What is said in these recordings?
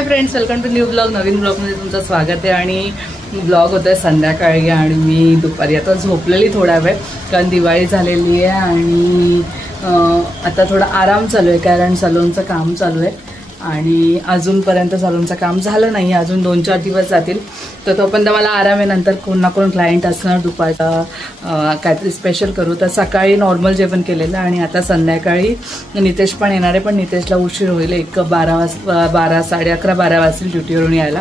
High friends, welcome to new blog. नवीन ब्लॉगमध्ये तुमचं स्वागत आहे. आणि ब्लॉग होतोय संध्याकाळी आणि मी दुपारी आता झोपलेली थोडा वेळ, कारण दिवाळी झालेली आहे आणि आता थोडा आराम चालू आहे, कारण सलूनचं काम चालू आहे आणि अजूनपर्यंत सलूनचं काम झालं नाही. अजून 2-4 दिवस जातील, तर तोपर्यंत मला आराम आहे. नंतर कोण ना कोण क्लायंट असणार, दुपारचा काहीतरी स्पेशल करू. तर सकाळी नॉर्मल जेवण केलेलं आणि आता संध्याकाळी नितेश पण येणार आहे, पण नितेशला उशीर होईल. 11:30-12 वाजतील ड्युटीवरून यायला.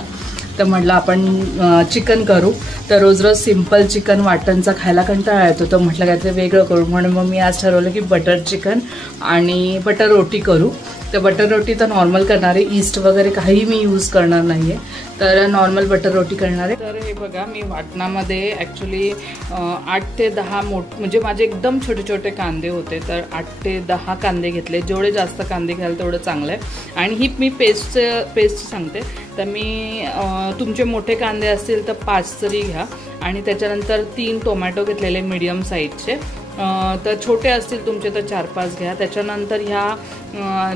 तर म्हटलं आपण चिकन करू. तर रोज रोज सिम्पल चिकन वाटणचा खायला कंटाळा येतो, तर म्हटलं काहीतरी वेगळं करू. म्हणून मग मी आज ठरवलं की बटर चिकन आणि बटर रोटी करू. तर बटर रोटी तर नॉर्मल करणार आहे, ईस्ट वगैरे काही मी यूज करणार नाही आहे, तर नॉर्मल बटर रोटी करणार आहे. तर हे बघा, मी वाटणामध्ये ॲक्च्युली 8 ते 10 म्हणजे माझे एकदम छोटे छोटे कांदे होते, तर 8 ते 10 कांदे घेतले. जेवढे जास्त कांदे घ्याल तेवढं चांगलं आहे. आणि ही मी पेस्ट सांगते, तर मी तुमचे मोठे कांदे असतील तर 5 तरी घ्या. आणि त्याच्यानंतर 3 टोमॅटो घेतलेले मीडियम साईजचे, तर छोटे असतील तुमचे तर 4-5 घ्या. त्याच्यानंतर ह्या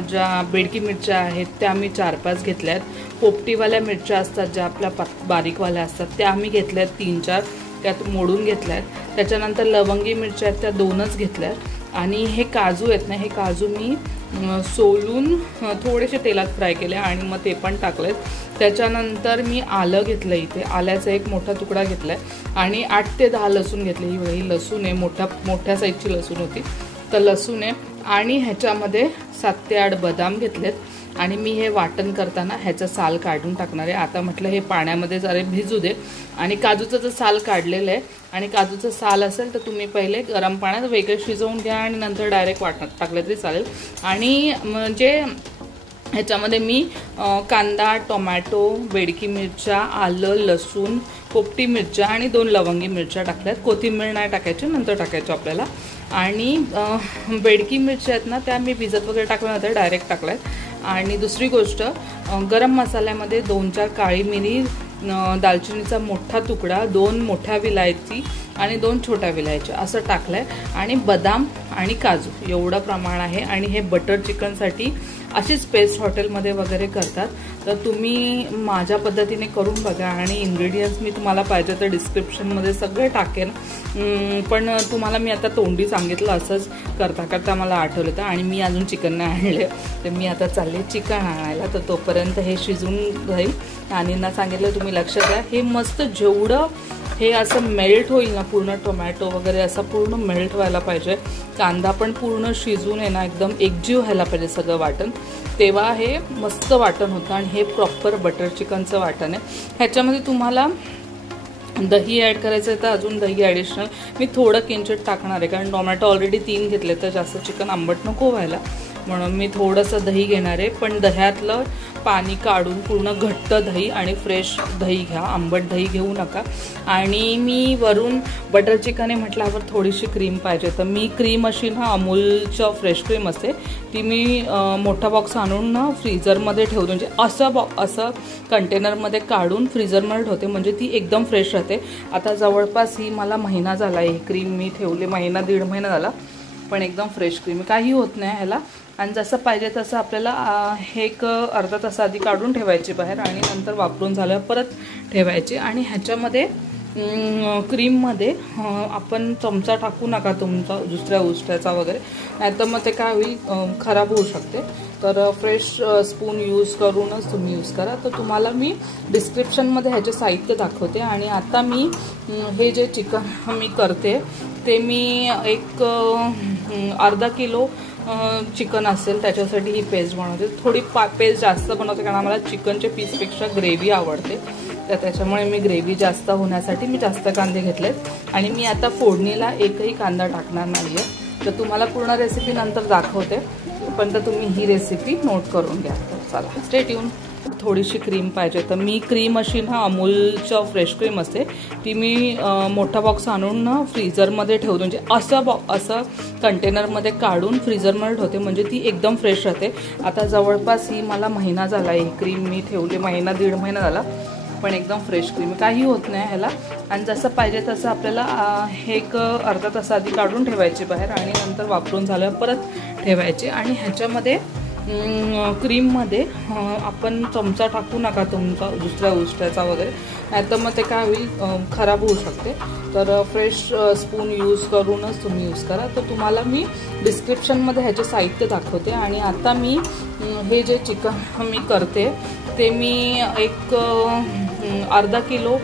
ज्या बेडकी मिरच्या आहेत त्या मी 4-5 घेतल्यात. पोपटीवाल्या मिरच्या असतात ज्या आपल्या बारीकवाल्या असतात त्या आम्ही घेतल्यात 3-4, त्यात मोडून घेतल्यात. त्याच्यानंतर लवंगी मिरच्या आहेत त्या 2च घेतल्यात. आणि हे काजू आहेत ना, हे काजू मी सोलून थोडेसे तेलात फ्राय केले आणि मग ते पण टाकलेत. त्याच्यानंतर मी आलं घेतलं, इथे आल्याचा एक मोठा तुकडा घेतला आहे. आणि 8 ते 10 लसूण घेतले. ही लसूण आहे, मोठ्या साईजची लसूण होती, तर लसूण आहे. आणि ह्याच्यामध्ये 7 ते 8 बदाम घेतलेत. आणि मी हे वाटण करताना ह्याचं साल काढून टाकणार आहे. आता म्हटलं हे पाण्यामध्ये जरा भिजू दे. आणि काजूचं जर साल काढलेलं आहे आणि काजूचं साल असेल तर तुम्ही पहिले गरम पाण्यात वेगळं शिजवून घ्या आणि नंतर डायरेक्ट वाटणात टाकलं तरी चालेल. आणि म्हणजे ह्याच्यामध्ये मी कांदा, टोमॅटो, बेडकी मिरच्या, आलं, लसूण, पोपटी मिरच्या आणि 2 लवंगी मिरच्या टाकल्यात. कोथिंबीर नाही टाकायची, नंतर टाकायचं आपल्याला. आणि बेडकी मिरच्या आहेत ना, त्या मी भिजत वगैरे टाकल्यानंतर डायरेक्ट टाकल्यात. आणि दुसरी गोष्ट, गरम मसाल्यामध्ये 2-4 काळी मिरी, दालचिनीचा मोठा तुकडा, 2 मोठ्या विलायची आणि 2 छोट्या विलायच्या असं टाकलं आहे. आणि बदाम आणि काजू एवढं प्रमाण आहे. आणि हे बटर चिकनसाठी अशीच पेस्ट हॉटेलमध्ये वगैरे करतात, तर तुम्ही माझ्या पद्धतीने करून बघा. आणि इन्ग्रेडियंट्स मी तुम्हाला पाहिजे तर डिस्क्रिप्शनमध्ये सगळे टाकेन, पण तुम्हाला मी आता तोंडी सांगितलं, असंच करता करता मला आठवलं होतं. आणि मी अजून चिकन नाही आणले, तर मी आता चालले चिकन आणायला. तर तोपर्यंत हे शिजून जाईल. आणि ना सांगितलं तुम्ही लक्ष द्या, हे मस्त जेवढं हे असं मेल्ट होईल ना, पूर्ण टोमॅटो वगैरे असं पूर्ण मेल्ट व्हायला पाहिजे. कांदा पण पूर्ण शिजून आहे ना, एकदम एकजीव व्हायला पाहिजे सगळं वाटण, तेव्हा हे मस्त वाटण होतं. आणि हे प्रॉपर बटर चिकनचं वाटण आहे. ह्याच्यामध्ये तुम्हाला दही ॲड करायचं आहे तर अजून दही ॲडिशनल मी थोडं किंचित टाकणार आहे, कारण टोमॅटो ऑलरेडी 3 घेतले, तर जास्त चिकन आंबट नको व्हायला, म्हणून मी थोडंसं दही घेणार आहे. पण दह्यातलं पाणी काढून पूर्ण घट्ट दही आणि फ्रेश दही घ्या, आंबट दही घेऊ नका. आणि मी वरून बटर चिकन आहे म्हटल्यावर थोडीशी क्रीम पाहिजे, तर मी क्रीम अशी ना अमूलचं फ्रेश क्रीम असते ती मी मोठा बॉक्स आणून ना फ्रीझरमध्ये ठेवते. म्हणजे असं कंटेनरमध्ये काढून फ्रीझरमध्ये ठेवते, म्हणजे ती एकदम फ्रेश राहते. आता जवळपास ही मला महिना झाला आहे, ही क्रीम मी ठेवली, 1-1.5 महिना झाला, पण एकदम फ्रेश क्रीम, काही होत नाही ह्याला. आणि जसं पाहिजे तसं आपल्याला हे एक अर्धा तास आधी काढून ठेवायची बाहेर आणि नंतर वापरून झाल्यावर परत ठेवायची. आणि ह्याच्यामध्ये क्रीममध्ये आपण चमचा टाकू नका तुमचा दुसऱ्या उष्ट्याचा वगैरे, नाहीतर मग ते काय होईल, खराब होऊ शकते. तर फ्रेश स्पून यूज करूनच तुम्ही यूज करा. तर तुम्हाला मी डिस्क्रिप्शनमध्ये ह्याचे साहित्य दाखवते. आणि आता मी हे जे चिकन मी करते ते मी एक अर्धा किलो चिकन असेल त्याच्यासाठी ही पेस्ट बनवते. थोडी पेस्ट जास्त बनवते, कारण आम्हाला चिकनच्या पीसपेक्षा ग्रेव्ही आवडते, तर त्याच्यामुळे मी ग्रेव्ही जास्त होण्यासाठी मी जास्त कांदे घेतलेत. आणि मी आता फोडणीला एकही कांदा टाकणार नाही आहे, तर तुम्हाला पूर्ण रेसिपी नंतर दाखवते, पण तर तुम्ही ही रेसिपी नोट करून घ्या. तर चला, स्टे ट्यून. थोडीशी क्रीम पाहिजे, तर मी क्रीम अशी ना अमूलचं फ्रेश क्रीम असते ती मी मोठा बॉक्स आणून ना फ्रीझरमध्ये ठेवते, म्हणजे असं कंटेनरमध्ये काढून फ्रीझरमध्ये ठेवते, म्हणजे ती एकदम फ्रेश राहते. आता जवळपास ही मला महिना झाला आहे, ही क्रीम मी ठेवली, 1-1.5 महिना झाला, पण एकदम फ्रेश क्रीम, काही होत नाही ह्याला. आणि जसं पाहिजे तसं आपल्याला हे एक अर्धा तास आधी काढून ठेवायची बाहेर आणि नंतर वापरून झाल्यावर परत ठेवायची. आणि ह्याच्यामध्ये क्रीममध्ये आपण चमचा टाकू नका तुमचा दुसऱ्या उष्ट्याचा वगैरे, नाही तर मग ते काय होईल, खराब होऊ शकते. तर फ्रेश स्पून यूज करूनच तुम्ही यूज करा. तर तुम्हाला मी डिस्क्रिप्शनमध्ये ह्याचे साहित्य दाखवते. आणि आता मी हे जे चिकन मी करते ते मी एक अर्धा किलो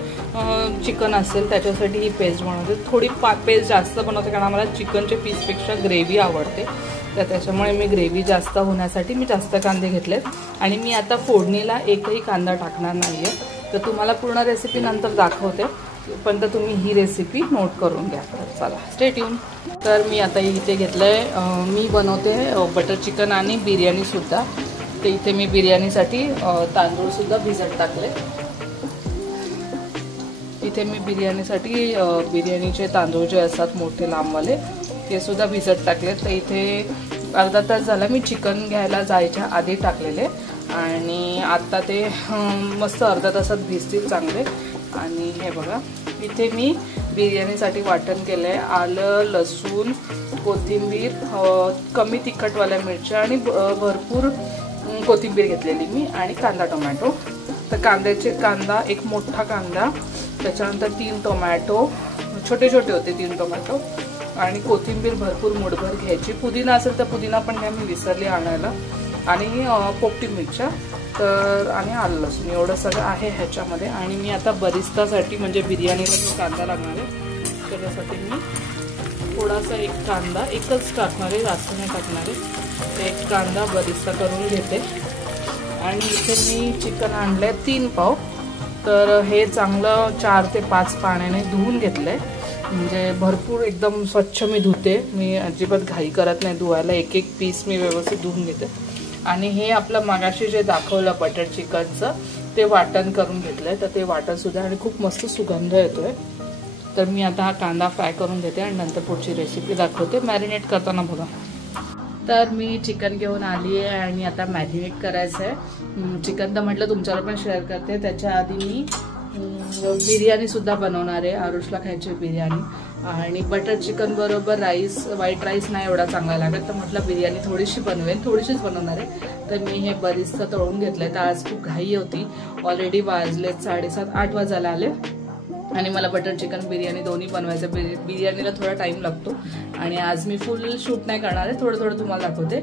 चिकन असेल त्याच्यासाठी ही पेस्ट बनवते. थोडी पेस्ट जास्त बनवते कारण आम्हाला चिकनचे पीसपेक्षा ग्रेव्ही आवडते. तर त्याच्यामुळे मी ग्रेव्ही जास्त होण्यासाठी मी जास्त कांदे घेतलेत. आणि मी आता फोडणीला एकही कांदा टाकणार नाही आहे. तर तुम्हाला पूर्ण रेसिपी नंतर दाखवते, पण तर तुम्ही ही रेसिपी नोट करून घ्या. तर चला स्टे ट्यून. तर मी आता इथे घेतलं आहे, मी बनवते बटर चिकन आणि बिर्याणीसुद्धा. तर इथे मी बिर्याणीसाठी तांदूळसुद्धा भिजत टाकले. इथे मी बिर्याणीसाठी बिर्याणीचे तांदूळ जे असतात मोठे लांबवाले ते सुद्धा भिजत टाकले. तर इथे अर्धा तास झाला मी चिकन घ्यायला जायच्या आधी टाकलेले आणि आता ते मस्त अर्धा तासात भिजतील चांगले. आणि हे बघा इथे मी बिर्याणीसाठी वाटण केलं आहे. आलं, लसूण, कोथिंबीर, कमी तिखटवाल्या मिरच्या आणि भरपूर कोथिंबीर घेतलेली मी आणि कांदा टोमॅटो. तर कांदा एक मोठा कांदा, त्याच्यानंतर 3 टोमॅटो, छोटे छोटे होते 3 टोमॅटो आणि कोथिंबीर भरपूर मुठभर घ्यायची. पुदिना असेल तर पुदिना पण घ्या, मी विसरली आणायला. आणि पोपटी मिरच्या तर आणि आलं लसूण एवढं सगळं आहे ह्याच्यामध्ये. आणि मी आता बरिस्तासाठी म्हणजे बिर्याणीला जो कांदा लागणार आहे त्याच्यासाठी मी थोडासा एक कांदा एकच टाकणार आहे, जास्त नाही टाकणार आहे. तर एक कांदा बरिस्ता करून घेते. आणि इथे मी चिकन आणलं आहे 3 पाव. तर हे चांगलं 4 ते 5 पाण्याने धुवून घेतलं आहे. म्हणजे भरपूर एकदम स्वच्छ मी धुते, मी अजिबात घाई करत नाही धुवायला. एक एक पीस मी व्यवस्थित धुवून घेते. आणि हे आपलं मगाशी जे दाखवलं बटर चिकनचं ते वाटण करून घेतलं आहे. तर ते वाटणसुद्धा आणि खूप मस्त सुगंध येतो आहे. तर मी आता हा कांदा फ्राय करून घेते आणि नंतर पुढची रेसिपी दाखवते मॅरिनेट करताना बघा. तर मी चिकन घेऊन आली आहे आणि आता मॅरिनेट करायचं आहे. चिकन तर म्हटलं तुमच्यावर पण शेअर करते. त्याच्या आधी मी बिर्याणीसुद्धा बनवणार आहे, आरुषला खायची बिर्याणी. आणि बटर चिकन बरोबर राईस, व्हाईट राईस नाही एवढा चांगला लागत, तर म्हटलं बिर्याणी थोडीशी बनवेन, थोडीशीच बनवणार आहे. तर मी हे बरीचसं तळून घेतलं आहे. तर आज खूप घाई होती, ऑलरेडी वाजले 7:30-8 वाजायला आले. आणि मला बटर चिकन बिर्याणी दोन्ही बनवायचं. बिर्याणीला थोडा टाईम लागतो आणि आज मी फुल शूट नाही करणार आहे, थोडं थोडं तुम्हाला दाखवते.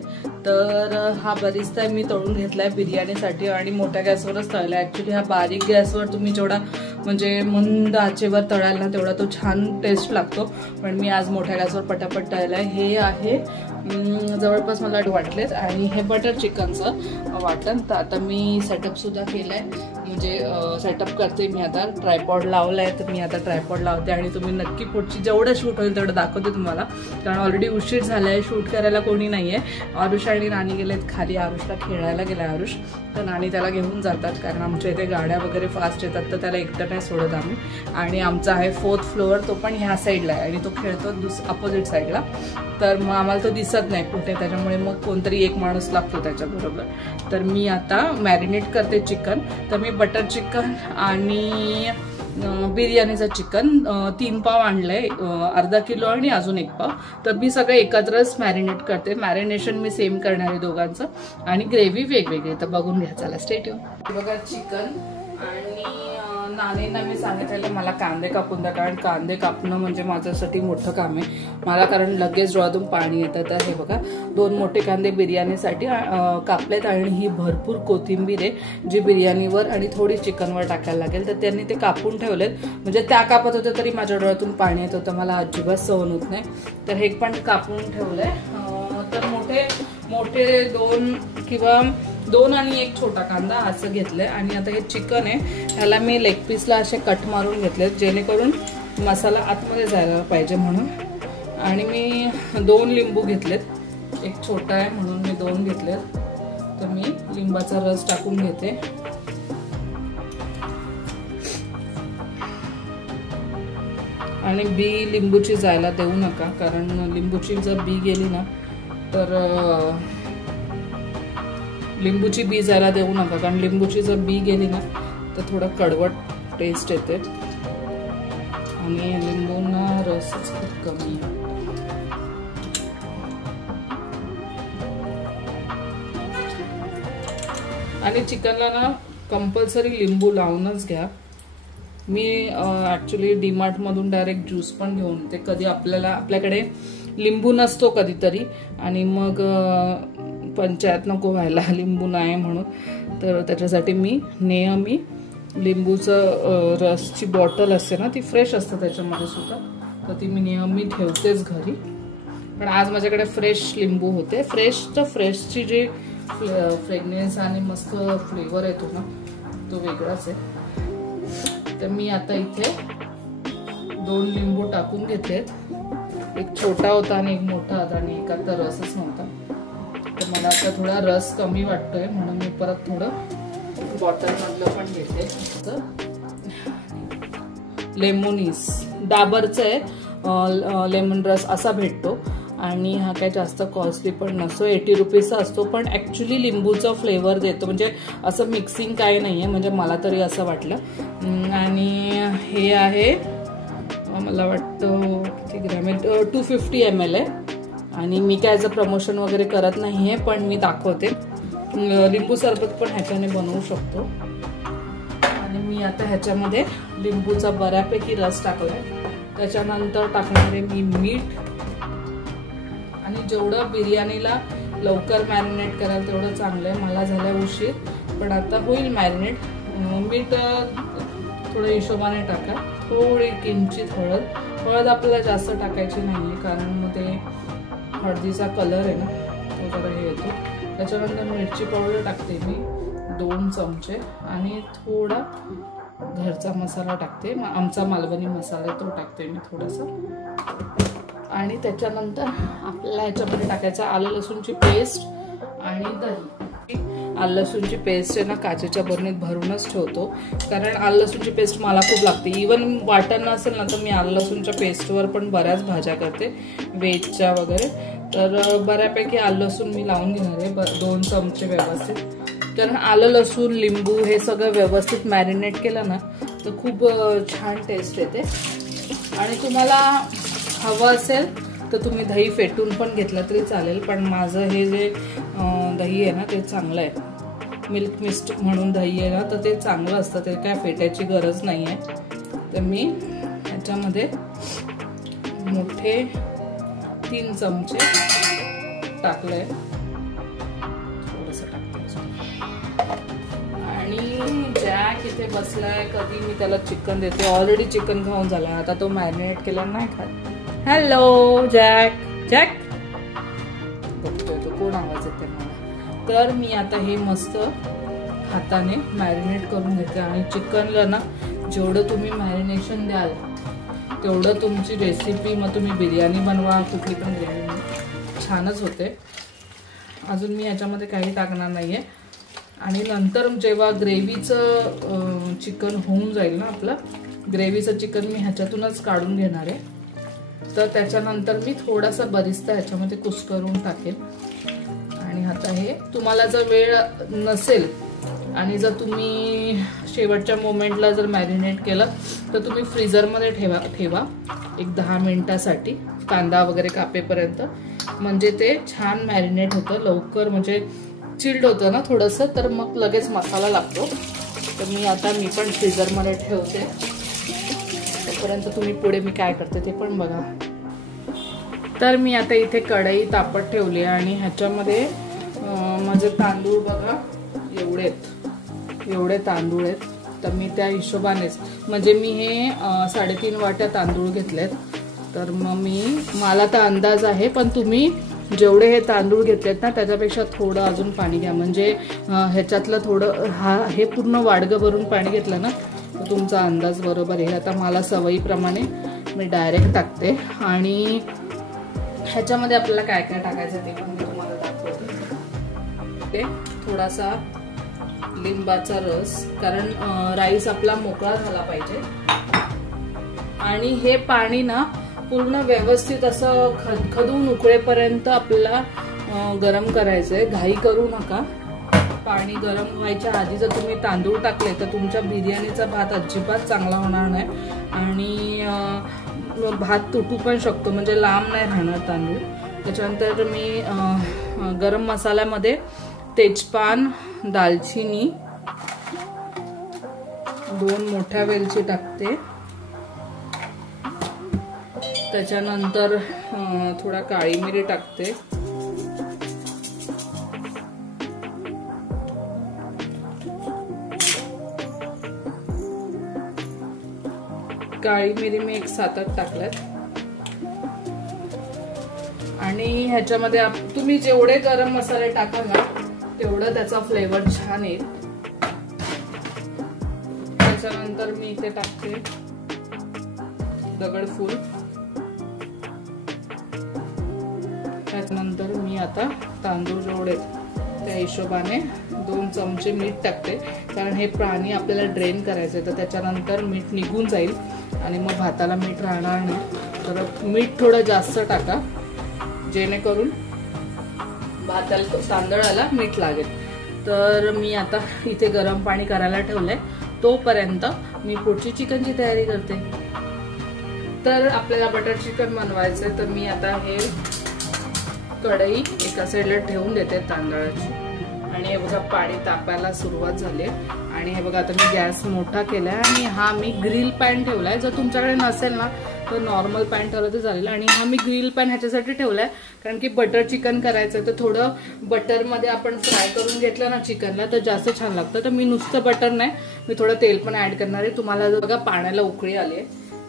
तर हा बरिस्ता मी तळून घेतला आहे बिर्याणीसाठी आणि मोठ्या गॅसवरच तळला आहे. ॲक्च्युली हा बारीक गॅसवर तुम्ही जेवढा म्हणजे मंद आचेवर तळाल ना तेवढा तो छान टेस्ट लागतो. पण मी आज मोठ्या गॅसवर पटापट तळला आहे. हे आहे जवळपास मला वाटलेत. आणि हे बटर चिकनचं वाटण. तर आता मी सेटअपसुद्धा केलं आहे, म्हणजे सेटअप करते मी आता. ट्रायपॉड लावला आहे, तर मी आता ट्रायपॉड लावते आणि तुम्ही नक्की पुढची जेवढं शूट होईल तेवढं दाखवते तुम्हाला. कारण ऑलरेडी उशीर झाला आहे, शूट करायला कोणी नाही आहे. आरुष आणि नानी गेलेत खाली, आरुषला खेळायला गेला आरुष. तर नानी त्याला घेऊन जातात कारण आमच्या इथे गाड्या वगैरे फास्ट येतात, तर त्याला एकटं नाही सोडत आम्ही. आणि आमचा आहे 4th फ्लोअर, तो पण ह्या साईडला आहे आणि तो खेळतो अपोजिट साईडला. तर मग आम्हाला तो दिसत नाही कुठे, त्याच्यामुळे मग कोणतरी एक माणूस लागतो त्याच्याबरोबर. तर मी आता मॅरिनेट करते चिकन. तर मी बटर चिकन आणि बिर्याणीचं चिकन 3 पाव आणलंय, अर्धा किलो आणि अजून 1 पाव. तर मी सगळं एकत्रच मॅरिनेट करते. मॅरिनेशन मी सेम करणार आहे दोघांचं आणि ग्रेव्ही वेगवेगळी. तर बघून घ्या, चला स्टे ट्यून. बघा चिकन आणि नानींना मी सांगितलेलं मला कांदे कापून द्या, कारण कांदे कापणं म्हणजे माझ्यासाठी मोठं काम आहे मला, कारण लगेच डोळ्यातून पाणी येतं. तर हे बघा 2 मोठे कांदे बिर्याणीसाठी कापलेत आणि ही भरपूर कोथिंबीर आहे जी बिर्याणीवर आणि थोडी चिकनवर टाकायला लागेल. तर त्यांनी ते कापून ठेवलेत, म्हणजे त्या कापत होत्या तरी माझ्या डोळ्यातून पाणी येत होतं, मला अजिबात सहन होत नाही. तर हे पण कापून ठेवलंय. तर मोठे 2 किंवा 2 आणि 1 छोटा कांदा असं घेतलंय. आणि आता हे चिकन आहे, ह्याला मी लेग पीसला असे कट मारून घेतलेत जेणेकरून मसाला आतमध्ये जायला पाहिजे म्हणून. आणि मी 2 लिंबू घेतलेत, एक छोटा आहे म्हणून मी 2 घेतलेत. तर मी लिंबाचा रस टाकून घेते. आणि बी लिंबूची जायला देऊ नका, कारण लिंबूची जर बी गेली ना तर लिंबूची बी जायला देऊ नका, कारण लिंबूची जर बी गेली ना तर थोडं कडवट टेस्ट येते आणि लिंबूंना रसच खूप कमी आहे. आणि चिकनला ना कंपल्सरी लिंबू लावूनच घ्या. मी ॲक्च्युली डीमार्टमधून डायरेक्ट ज्यूस पण घेऊन येते. कधी आपल्याकडे लिंबू नसतो कधीतरी, आणि मग पंचायत नको व्हायला लिंबू नाही म्हणून. तर त्याच्यासाठी मी नेहमी लिंबूचं रसची बॉटल असते ना, ती फ्रेश असते त्याच्यामध्ये सुद्धा, तर ती मी नेहमी ठेवतेच घरी. पण आज माझ्याकडे फ्रेश लिंबू होते. फ्रेशची जी फ्रेग्रन्स आणि मस्त फ्लेवर येतो ना, तो वेगळाच आहे. तर मी आता इथे 2 लिंबू टाकून घेतलेत. एक छोटा होता आणि एक मोठा होता, आणि एक आता रसच नव्हता. तर मला आता थोडा रस कमी वाटतोय, म्हणून मी परत थोडं बॉटलमधलं पण घेते. तर लेमोनीस डाबरचं आहे लेमन रस असा भेटतो, आणि हा काय जास्त कॉस्टली पण नसतो. 80 रुपीजचा असतो, पण ॲक्च्युली लिंबूचा फ्लेवर देतो. म्हणजे असं मिक्सिंग काही नाही आहे, म्हणजे मला तरी असं वाटलं. आणि हे आहे मला वाटतं किती ग्रॅम आहे, 250 ml आहे. आणि मी काय याचं प्रमोशन वगैरे करत नाही आहे, पण मी दाखवते. लिंबू सरबत पण ह्याच्याने बनवू शकतो. आणि मी आता ह्याच्यामध्ये लिंबूचा बऱ्यापैकी रस टाकलाय. त्याच्यानंतर टाकणारे मी मीठ, आणि जेवढं बिर्याणीला लवकर मॅरिनेट कराल तेवढं चांगलं आहे. मला झालं उशीर, पण आता होईल मॅरिनेट. मीठ थोडं हिशोबाने टाका. थोडी किंचित हळद आपल्याला जास्त टाकायची नाही आहे, कारण मग ते हळदीचा कलर आहे ना, तो जरा हे येतो. त्याच्यानंतर मिरची पावडर टाकते मी 2 चमचे, आणि थोडा घरचा मसाला टाकते. आमचा मालवणी मसाला तो टाकते मी थोडासा. आणि त्याच्यानंतर आपल्याला ह्याच्यामध्ये टाकायचं आलं लसूणची पेस्ट आणि दही. आलं लसूणची पेस्ट आहे ना, काचेच्या बरणीत भरूनच ठेवतो, कारण आलं लसूणची पेस्ट मला खूप लागते. इवन वाटण नसेल ना, तर मी आलं लसूणच्या पेस्टवर पण बऱ्याच भाज्या करते, व्हेजच्या वगैरे. तर बऱ्यापैकी आलं लसूण मी लावून घेणार आहे 2 चमचे व्यवस्थित. कारण आलं लसूण लिंबू हे सगळं व्यवस्थित मॅरिनेट केलं ना, तर खूप छान टेस्ट येते. आणि तुम्हाला हवं असेल तर तुम्ही दही फेटून पण घेतलं तरी चालेल, पण माझं हे जे दही आहे ना, ते चांगलं आहे. मिल्क मिस्ट म्हणून दही आहे ना, तर ते चांगलं असतं, ते काय फेटायची गरज नाही आहे. तर मी ह्याच्यामध्ये मोठे 3 चमचे टाकलंय. थोडंसं टाकते. आणि जॅक इथे बसलाय. कधी मी त्याला चिकन देते, ऑलरेडी चिकन खाऊन झालंय, आता तो मॅरिनेट केला नाही खात. Hello jack. बघतोय तो, कोण आवाज येते मला. तर मी आता हे मस्त हाताने मॅरिनेट करून घेते. आणि चिकनला ना जेवढं तुम्ही मॅरिनेशन द्याल तेवढं तुमची रेसिपी, मग तुम्ही बिर्याणी बनवा, कुठली पण ग्रेव्ही छानच होते. अजून मी याच्यामध्ये काही टाकणार नाहीये. आणि नंतर जेव्हा ग्रेव्हीचं चिकन होऊन जाईल ना, आपलं ग्रेव्हीचं चिकन मी ह्याच्यातूनच काढून घेणार आहे. तर त्याच्यानंतर मी थोडासा बरिस्ता ह्याच्यामध्ये कुस्करून टाकेल. आणि आता हे तुम्हाला जर वेळ नसेल आणि जर तुम्ही शेवटच्या मोमेंटला जर मॅरिनेट केलं तर तुम्ही फ्रीझरमध्ये ठेवा एक 10 मिनिटासाठी, कांदा वगैरे कापेपर्यंत. म्हणजे ते छान मॅरिनेट होतं लवकर, म्हणजे चिल्ड होतं ना थोडंसं, तर मग लगेच मसाला लागतो. तर मी पण फ्रीझरमध्ये ठेवते. तोपर्यंत तुम्ही पुढे मी काय करते ते पण बघा. तर मी आता इथे कढई तापत ठेवली आणि ह्याच्यामध्ये माझे तांदूळ बघा एवढे तांदूळ आहेत. तर मी त्या हिशोबानेच, म्हणजे मी हे 3.5 वाट्या तांदूळ घेतलेत. तर मग मला तर अंदाज आहे, पण तुम्ही जेवढे हे तांदूळ घेतलेत ना त्याच्यापेक्षा थोडं अजून पाणी घ्या. म्हणजे ह्याच्यातलं थोडं हे पूर्ण वाडगं भरून पाणी घेतलं ना तर तुमचा अंदाज बरोबर आहे. आता मला सवयीप्रमाणे मी डायरेक्ट टाकते. आणि ह्याच्यामध्ये आपल्याला काय काय टाकायचं ते पण मी तुम्हाला दाखवते. थोडासा लिंबाचा रस, कारण राईस आपला मोकळा झाला पाहिजे. आणि हे पाणी ना पूर्ण व्यवस्थित असं खदखदून उकळेपर्यंत आपल्याला गरम करायचंय. घाई करू नका. पाणी गरम व्हायच्या आधी जर तुम्ही तांदूळ टाकले तर तुमच्या बिर्याणीचा भात अजिबात चांगला होणार नाही आणि भात तुटू पण शकतो, म्हणजे लांब नाही राहणार तांदूळ. त्याच्यानंतर मी गरम मसाल्यामध्ये तेजपान, दालचिनी, 2 मोठ्या वेलची टाकते, त्याच्यानंतर थोडा काळी मिरी टाकते, काळी मिरी मी 1 7-8 टाकल्यात। आणि ह्याच्यामध्ये तुम्ही जेवढे गरम मसाले टाकाल ना तेवढं त्याचा फ्लेवर छान येईल। त्याच्यानंतर मी इथे टाकते दगडफूल, त्याच्यानंतर मी आता तांदूळ जेवढे त्या हिशोबाने 2 चमचे मीठ टाकते, कारण हे पाणी आपल्याला ड्रेन करायचं तर त्याच्यानंतर मीठ निघून जाईल आणि मग भाताला मीठ राहणार नाही। तर मीठ थोडं जास्त टाका जेणेकरून भाताला तांदळाला मीठ लागेल। तर मी आता इथे गरम पाणी करायला ठेवलंय, तोपर्यंत मी पुढची चिकनची तयारी करते। तर आपल्याला बटर चिकन बनवायचंय, तर मी आता हे कढई एका साईडला ठेवून देते तांदळाची, आणि हे बघा पाणी तापायला सुरुवात झाली आहे। आणि हे बघा आता मी गॅस मोठा केलाय आणि हा मी ग्रिल पॅन ठेवलाय। जर तुमच्याकडे नसेल ना तर नॉर्मल पॅन ठेवलं तर चालेल। आणि हा मी ग्रिल पॅन ह्याच्यासाठी ठेवलाय कारण की बटर चिकन करायचं तर थोडं बटर मध्ये आपण फ्राय करून घेतलं ना चिकनला तर जास्त छान लागतं। तर मी नुसतं बटर नाही, मी थोडं तेल पण ऍड करणार आहे। तुम्हाला बघा पाण्याला उकळी आली आहे,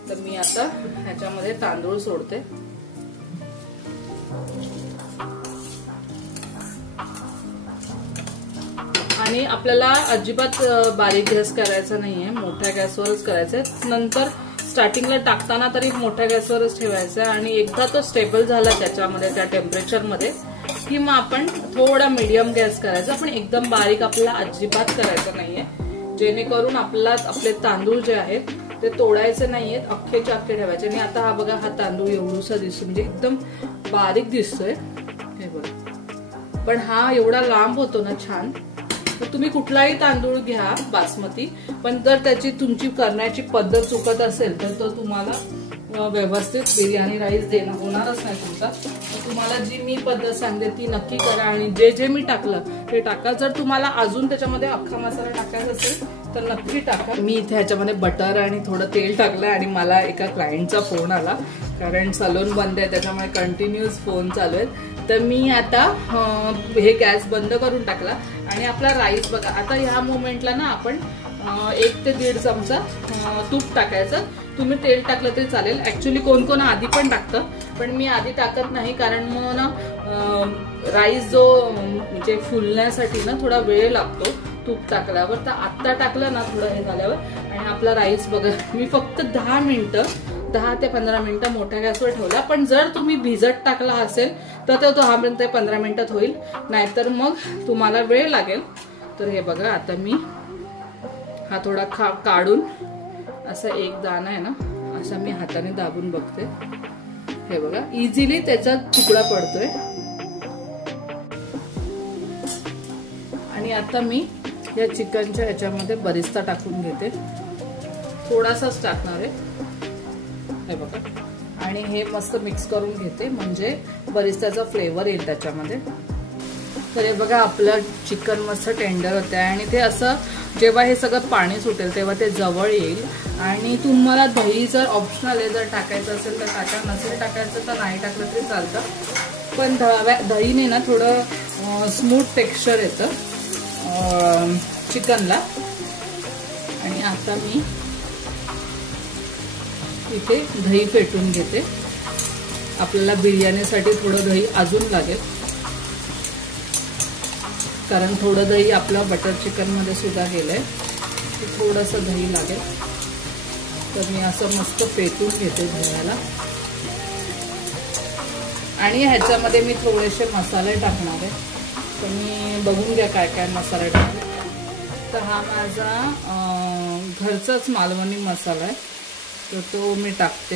तर मी आता ह्याच्यामध्ये तांदूळ सोडते। आणि आपल्याला अजिबात बारीक गॅस करायचा नाहीये, मोठ्या गॅसवरच करायचंय। नंतर स्टार्टिंगला टाकताना तरी मोठ्या गॅसवरच ठेवायचं आहे, आणि एकदा तो स्टेबल झाला त्याच्यामध्ये त्या टेम्परेचरमध्ये की मग आपण थोडा मीडियम गॅस करायचा, पण एकदम बारीक आपल्याला अजिबात करायचं नाहीये, जेणेकरून आपले तांदूळ जे आहेत ते तोडायचे नाहीयेत, अख्खेच्या अख्खे ठेवायचे। आणि आता हा बघा हा तांदूळ एवढूसा दिसतो, म्हणजे एकदम बारीक दिसतोय हे बघा, पण हा एवढा लांब होतो ना छान। तर तुम्ही कुठलाही तांदूळ घ्या बासमती, पण जर त्याची तुमची करण्याची पद्धत चुकत असेल तर तो तुम्हाला व्यवस्थित बिर्याणी राईस देणं होणारच नाही तुमचा। तुम्हाला जी मी पद्धत सांगते ती नक्की करा, आणि जे जे मी टाकलं ते टाका। जर तुम्हाला अजून त्याच्यामध्ये अख्खा मसाला टाकायचा असेल तर नक्की टाका। मी इथे ह्याच्यामध्ये बटर आणि थोडं तेल टाकलंय, आणि मला एका क्लायंटचा फोन आला, कारण सलून बंद आहे त्याच्यामुळे कंटिन्यूअस फोन चालू आहेत। तर मी आता हे गॅस बंद करून टाकला, आणि आपला राईस बघा आता ह्या मोमेंटला ना आपण 1 ते 1.5 चमचा तूप टाकायचं। तुम्ही तेल टाकलं तरी चालेल, ऍक्च्युली कोण कोण आधी पण टाकतं, पण मी आधी टाकत नाही, कारण मग ना राईस जो म्हणजे फुलण्यासाठी ना थोडा वेळ लागतो तूप टाकल्यावर। तर आता टाकलं ना थोडं हे झाल्यावर, आणि आपला राईस बघा मी फक्त 10 ते 15 मिनिटं मोठ्या गॅसवर ठेवला। पण जर तुम्ही भिजत टाकला असेल तर तो 10 ते 15 मिनिटात होईल, नाहीतर मग तुम्हाला वेळ लागेल। तर हे बघा आता मी हा थोडा काढून असा एक दाणा आहे ना असा मी हाताने दाबून बघते, हे बघा इझिली त्याचा तुकडा पडतोय। आणि आता मी या चिकनच्या ह्याच्यामध्ये बरिस्ता टाकून घेते, थोडासाच टाकणार आहे हे बघा, आणि हे मस्त मिक्स करून घेते म्हणजे बरिस्ताचा फ्लेवर येईल त्याच्यामध्ये। तर हे बघा आपलं चिकन मस्त टेंडर होत आहे, आणि ते असं जेव्हा हे सगळं पाणी सुटेल तेव्हा ते जवळ येईल। आणि तुम्हाला दही जर ऑप्शनल आहे, जर टाकायचं असेल तर टाका, नसेल टाकायचं तर नाही टाकलं तरी चालतं, पण दहीने ना थोडं स्मूथ टेक्स्चर येतं चिकनला। आणि आता मी इथे दही फेटून घेते, आपल्याला बिर्याणीसाठी थोडं दही अजून लागेल, कारण थोडं दही आपलं बटर चिकन मध्ये सुद्धा गेलंय, थोडंसं दही लागेल। तर मी असं मस्त फेटून घेते दह्याला, आणि ह्याच्यामध्ये मी थोडेसे मसाले टाकणार आहे, तर मी बघून घ्या काय काय मसाले टाकले। तर हा माझा घरचाच मालवणी मसाला आहे, तर तो मी टाकते,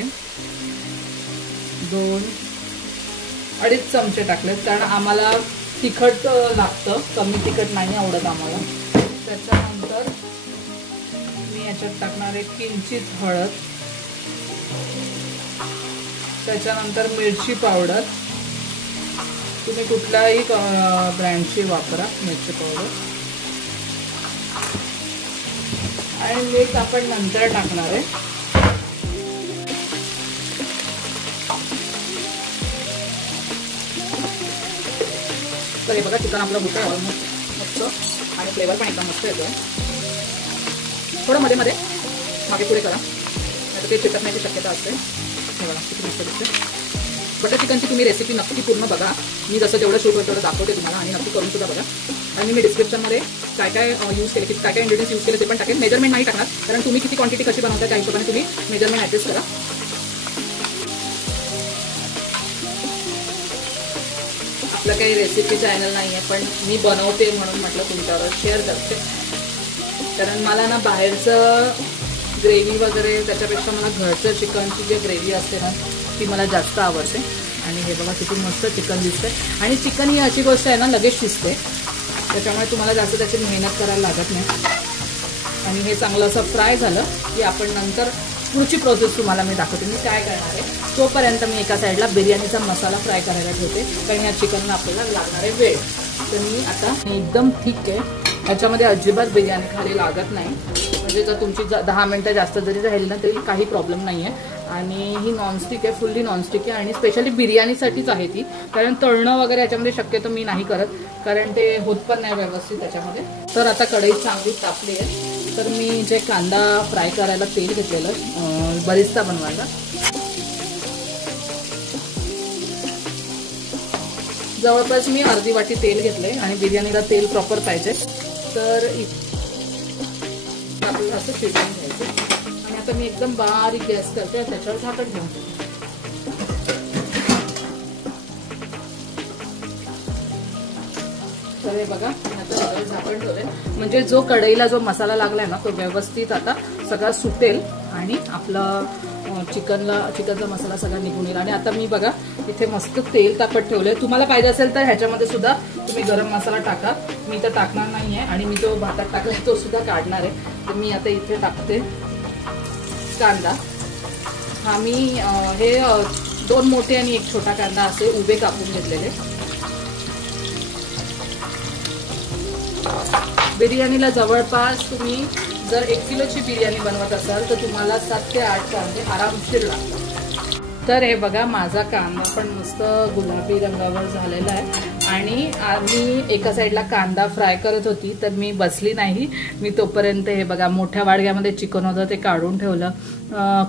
2-2.5 चमचे टाकलेत, कारण आम्हाला तिखट लागतं, कमी तिखट नाही आवडत आम्हाला। त्याच्यानंतर मी याच्यात टाकणार आहे किंचित हळद, त्याच्यानंतर मिरची पावडर, तुम्ही कुठल्याही ब्रँडची वापरा मिरची पावडर. आणि मीठ आपण नंतर टाकणार आहे. तर हे बघा चिकन आपलं होतं ऑलमोस्ट मस्त आणि फ्लेवर पण एकदम मस्त येतो. थोडं मध्ये मध्ये मागे पुढे करा नाही तर ते चिकटण्याची शक्यता असते. हे बघा किती मस्त दिसते. बटर चिकनची तुम्ही रेसिपी नक्की पूर्ण बघा. मी जसं जेवढं शूट होतं तेवढं दाखवते तुम्हाला आणि नक्की करून सुद्धा बघा. आणि मी डिस्क्रिप्शनमध्ये काय काय यूज केले, काय काय इंग्रेडियंट्स यूज केले ते पण टाकेल. मेजरमेंट नाही टाकणार कारण तुम्ही किती क्वांटिटी कशी बनवता त्या हिशोबाने तुम्ही मेजरमेंट ॲडजस्ट करा. आपलं काही रेसिपी चॅनल नाही आहे पण मी बनवते म्हणून म्हटलं तुमच्यावर शेअर करते. कारण मला ना बाहेरचं ग्रेव्ही वगैरे त्याच्यापेक्षा मला घरचं चिकनची जी ग्रेव्ही असते ना ती मला जास्त आवडते. आणि हे बघा किती मस्त चिकन दिसते. आणि चिकन ही अशी गोष्ट आहे ना लगेच शिजते त्याच्यामुळे तुम्हाला जास्त त्याची मेहनत करायला लागत नाही. आणि हे चांगलं असं फ्राय झालं की आपण नंतर पुढची प्रोसेस तुम्हाला मी दाखवते मी काय करणार आहे. तोपर्यंत मी एका साईडला बिर्याणीचा मसाला फ्राय करायला ठेवते कारण या चिकनला आपल्याला लागणार आहे वेळ. तर मी आता एकदम ठीक आहे ह्याच्यामध्ये अजिबात बिर्याणी खाली लागत नाही. म्हणजे जर तुमची 10 मिनटं जास्त जरी राहील ना तरी काही प्रॉब्लेम नाही आहे. आणि ही नॉनस्टिक आहे, फुल्ली नॉनस्टिक आहे आणि स्पेशली बिर्याणीसाठीच आहे ती. कारण तळणं वगैरे याच्यामध्ये शक्यतो मी नाही करत कारण ते होत पण नाही व्यवस्थित त्याच्यामध्ये. तर आता कढई चांगली तापली आहे तर मी जे कांदा फ्राय करायला तेल घेतलेलं बरिस्ता बनवायला जवळपास मी अर्धी वाटी तेल घेतलंय. आणि बिर्याणीला तेल प्रॉपर पाहिजे तर आपल्याला असं शिजवून घ्यायचं. आणि आता मी एकदम बारीक गॅस करते त्याच्यावर झाकण घेऊन. तर हे बघा आता त्याच्यावर झाकण ठेवलंय म्हणजे जो कढईला जो मसाला लागलाय ना तो व्यवस्थित आता सगळा सुटेल आणि आपलं चिकनचा मसाला सगळा निघून येईल. आणि आता मी बघा इथे मस्त तेल तापत ठेवलंय. तुम्हाला पाहिजे असेल तर ह्याच्यामध्ये सुद्धा तुम्ही गरम मसाला टाका. मी तर टाकणार नाहीये आणि मी जो भातात टाकलाय तो सुद्धा काढणार आहे. तर मी आता इथे टाकते कांदा. हा मी हे 2 मोठे आणि 1 छोटा कांदा असे उभे कापून घेतलेले. बिर्याणीला जवळपास तुम्ही जर 1 किलोची बिर्याणी बनवत असाल तर तुम्हाला 7 ते 8 कांदे आरामशीर लागतात. तर हे बघा माझा कांदा पण मस्त गुलाबी रंगावर झालेला आहे. आणि मी एका साईडला कांदा फ्राय करत होती तर मी बसली नाही. मी तोपर्यंत हे बघा मोठ्या वाडग्यामध्ये चिकन होतं ते काढून ठेवलं.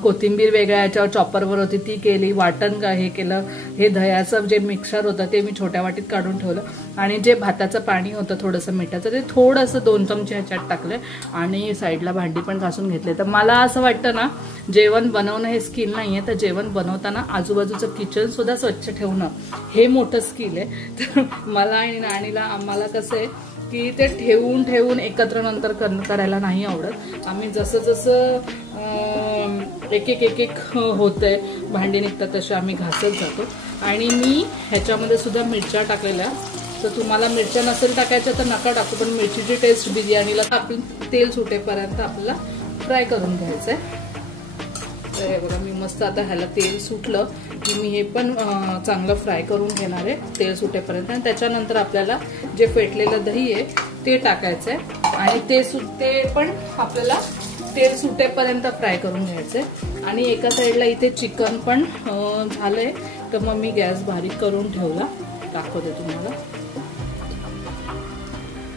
कोथिंबीर वेगळ्या याच्यावर चॉपरवर होती ती केली. वाटण हे केलं. हे दह्याचं जे मिक्सर होतं ते मी छोट्या वाटीत काढून ठेवलं. आणि जे भाताचं पाणी होतं थोडंसं मिठाचं ते थोडंसं 2 चमचे ह्याच्यात टाकलं. आणि साईडला भांडी पण घासून घेतले. तर मला असं वाटतं ना जेवण बनवणं हे स्किल नाही आहे तर जेवण बनवताना आजूबाजूचं किचन सुद्धा स्वच्छ ठेवणं हे मोठं स्किल आहे. तर मला आणि नाणीला आम्हाला कसं आहे की ते ठेवून एकत्र नंतर करायला नाही आवडत. आम्ही जसं जसं एक होतंय भांडी निघतात तसे आम्ही घासत जातो. आणि मी ह्याच्यामध्ये सुद्धा मिरच्या टाकलेल्या. तर तुम्हाला मिरच्या नसेल टाकायच्या तर नका टाकू पण मिरचीची टेस्ट बिर्याणीला आपण तेल सुटेपर्यंत आपल्याला फ्राय करून घ्यायचं आहे. तर हे बघा मी मस्त आता ह्याला तेल सुटलं की मी हे पण चांगलं फ्राय करून घेणार आहे तेल सुटेपर्यंत. आणि त्याच्यानंतर आपल्याला जे फेटलेलं दही आहे ते टाकायचं आहे आणि ते पण आपल्याला तेल सुटेपर्यंत फ्राय करून घ्यायचंय. आणि एका साईडला इथे चिकन पण झालंय तर मग मी गॅस बारीक करून ठेवला. दाखवते तुम्हाला.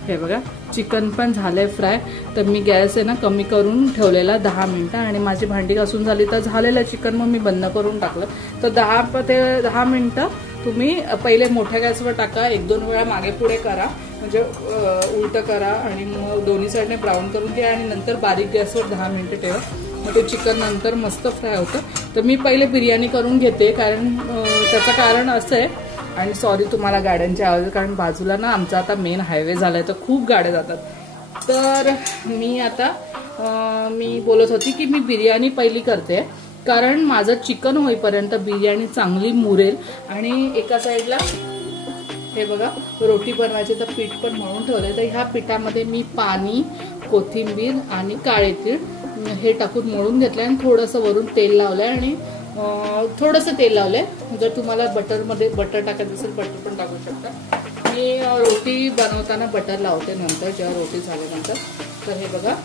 हे बघा चिकन पण झालंय फ्राय तर मी गॅस आहे ना कमी करून ठेवलेला 10 मिनिटं. आणि माझी भांडी घासून झाली तर झालेलं चिकन मग मी बंद करून टाकलं. तर 10 ते 10 मिनिटं तुम्ही पहिले मोठ्या गॅसवर टाका. 1-2 वेळा मागे पुढे करा म्हणजे उलट करा आणि मग दोन्ही साईडने ब्राऊन करून घ्या. आणि नंतर बारीक गॅसवर 10 मिनिटं ठेवा मग ते चिकन नंतर मस्त फ्राय होतं. तर मी पहिले बिर्याणी करून घेते कारण त्याचं कारण असं आहे. आणि सॉरी तुम्हाला गाड्यांचे आवाज कारण बाजूला ना आमचा आता मेन हायवे झालाय तर खूप गाड्या जातात. तर मी बोलत होती की मी बिर्याणी पहिली करते कारण माझं चिकन होईपर्यंत बिर्याणी चांगली मुरेल. आणि एका साईडला हे बघा रोटी बनवायची तर पीठ पण मळून ठेवलंय. तर ह्या पिठामध्ये मी पाणी, कोथिंबीर आणि काळे तीळ हे टाकून मळून घेतलंय आणि थोडंसं वरून तेल लावलंय. आणि थोडंसं तेल लावलंय. जर तुम्हाला बटरमध्ये बटर टाकायचं असेल बटर पण टाकू शकता. मी रोटी बनवताना बटर लावते नंतर, जेव्हा रोटी झाल्यानंतर. तर हे बघा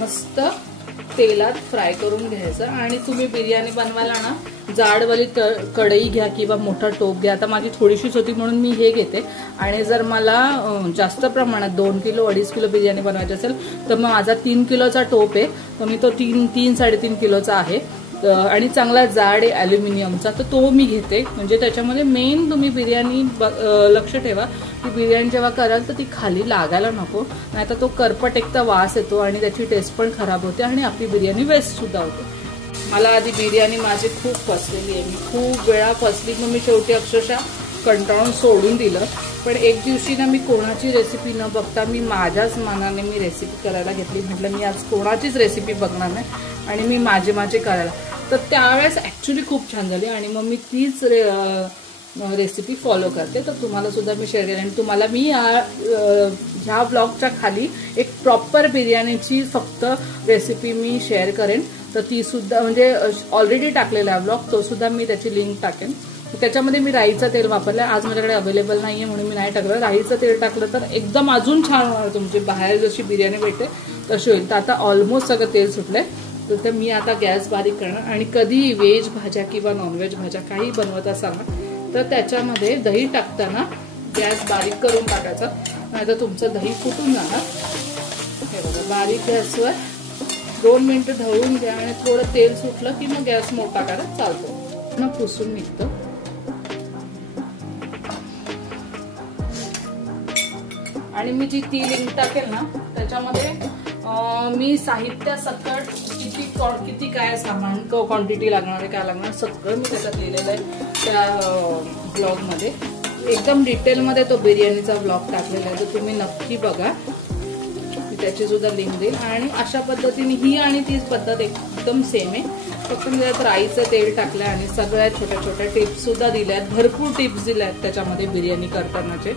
मस्त तेलात फ्राय करून घ्यायचं. आणि तुम्ही बिर्याणी बनवायला ना जाडवाली कढई घ्या किंवा मोठा टोप घ्या. आता माझी थोडीशीच होती म्हणून मी हे घेते. आणि जर मला जास्त प्रमाणात 2 किलो 2.5 किलो बिर्याणी बनवायची असेल तर मग माझा 3 किलोचा टोप आहे. तर मी तो 3-3.5 किलोचा आहे आणि चांगला जाड आहे ॲल्युमिनियमचा. तर तो मी घेते. म्हणजे त्याच्यामध्ये मेन तुम्ही बिर्याणी लक्ष ठेवा की बिर्याणी जेव्हा कराल तर ती खाली लागायला नको, नाहीतर तो करपट एक तर वास येतो आणि त्याची टेस्ट पण खराब होते आणि आपली बिर्याणी वेस्ट सुद्धा होते. मला आधी बिर्याणी माझी खूप फसलेली आहे. मी खूप वेळा फसली, मग मी शेवटी अक्षरशः कंटाळून सोडून दिलं. पण एक दिवशी ना मी कोणाची रेसिपी न बघता मी माझ्याच मनाने मी रेसिपी करायला घेतली. म्हटलं मी आज कोणाचीच रेसिपी बघणार नाही आणि मी माझे करायला. तर त्यावेळेस ॲक्च्युली खूप छान झाली आणि मग मी तीच रेसिपी फॉलो करते. तर तुम्हाला सुद्धा मी शेअर केली. आणि तुम्हाला मी ह्या ब्लॉगच्या खाली एक प्रॉपर बिर्याणीची फक्त रेसिपी मी शेअर करेन. तर ती सुद्धा म्हणजे ऑलरेडी टाकलेला आहे ब्लॉग, तो सुद्धा मी त्याची लिंक टाकेन. त्याच्यामध्ये मी राईचं तेल वापरलं. आज माझ्याकडे अवेलेबल नाहीये म्हणून मी नाही टाकलं. राईचं तेल टाकलं तर एकदम अजून छान होणार. तुमची बाहेर जशी बिर्याणी भेटते तशी होईल. तर आता ऑलमोस्ट सगळं तेल सुटलंय. तर मी आता गॅस बारीक करणार. आणि कधी व्हेज भाज्या किंवा नॉनव्हेज भाज्या काही बनवत असाल ना तर त्याच्यामध्ये दही टाकताना गॅस बारीक करून टाकायचा, नाहीतर तुमचं दही फुटून जाणार. हे बघा बारीक गॅसवर 2 मिनिटं ढवळून घ्या आणि थोडं तेल सुटलं की मग गॅस मोठा करायला चालतो ना, पुसून निघतं. आणि मी जी ती लिंक टाकेल ना त्याच्यामध्ये मी साहित्य सकट किती काय सामान क्वांटिटी लागणार आहे काय लागणार सगळं मी त्याच्यात लिहिलेलं आहे त्या ब्लॉगमध्ये. एकदम डिटेलमध्ये तो बिर्याणीचा ब्लॉग टाकलेला आहे. तर तुम्ही नक्की बघा. मी त्याची सुद्धा लिंक देईल. आणि अशा पद्धतीने ही आणि तीच पद्धत एकदम सेम आहे. फक्त मी त्यात राईचं तेल टाकलं आणि सगळ्या छोट्या छोट्या टिप्स सुद्धा दिल्या आहेत. भरपूर टिप्स दिल्या आहेत त्याच्यामध्ये बिर्याणी करतानाचे,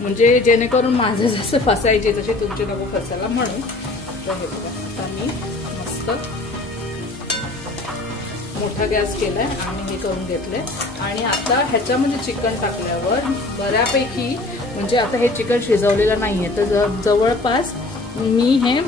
म्हणजे जेणेकरून माझं जसं फसायचे तसे तुमचे नको फसायला म्हणून. तर हे बघा आता मी मस्त मोठा गॅस केलाय आणि हे करून घेतलंय. आणि आता ह्याच्यामध्ये चिकन टाकल्यावर बऱ्यापैकी म्हणजे आता हे चिकन शिजवलेलं नाहीये तर जवळपास मी हे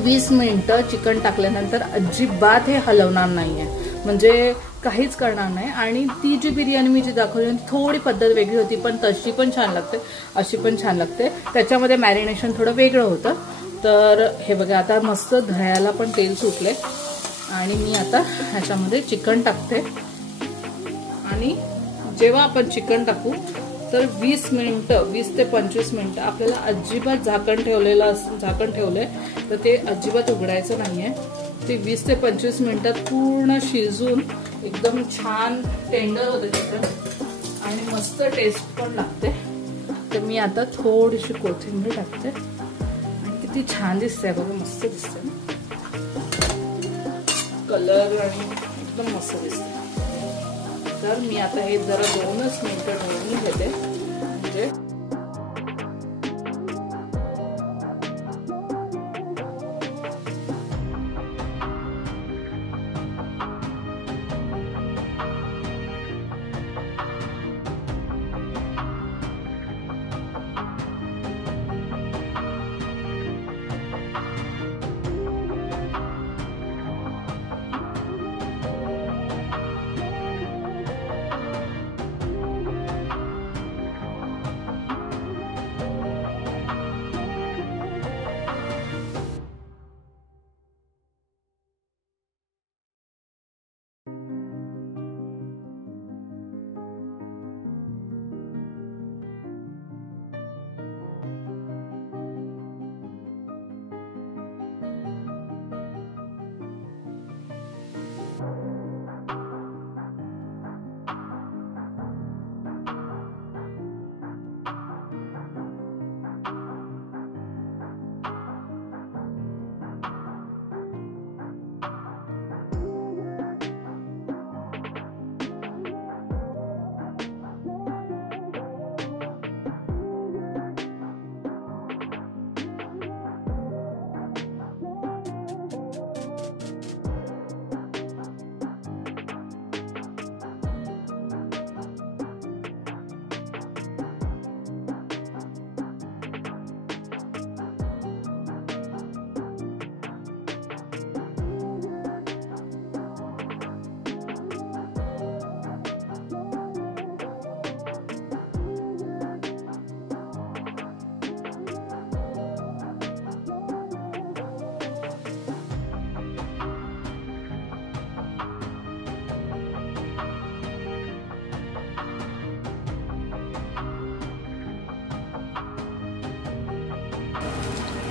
20 मिनिटं चिकन टाकल्यानंतर अजिबात हे हलवणार नाहीये, म्हणजे काहीच करणार नाही. आणि ती जी बिर्याणी मी जी दाखवली थोडी पद्धत वेगळी होती, पण तशी पण छान लागते, अशी पण छान लागते. त्याच्यामध्ये मॅरिनेशन थोडं वेगळं होतं. तर हे बघा आता मस्त दह्याला पण तेल सुटले आणि मी आता ह्याच्यामध्ये चिकन टाकते. आणि जेव्हा आपण चिकन टाकू तर 20 मिनिटं 20 ते 25 मिनिटं आपल्याला अजिबात झाकण ठेवलंय तर ते अजिबात उघडायचं नाहीये. ते 20 ते 25 मिनिटात पूर्ण शिजून एकदम छान टेंडर होते चिकन आणि मस्त टेस्ट पण लागते. तर मी आता थोडीशी कोथिंबीर टाकते आणि किती छान दिसते बघा, मस्त दिसते ना कलर आणि एकदम मस्त दिसते. तर मी आता हे जरा 2च मिनिटं ठेवून घेते म्हणजे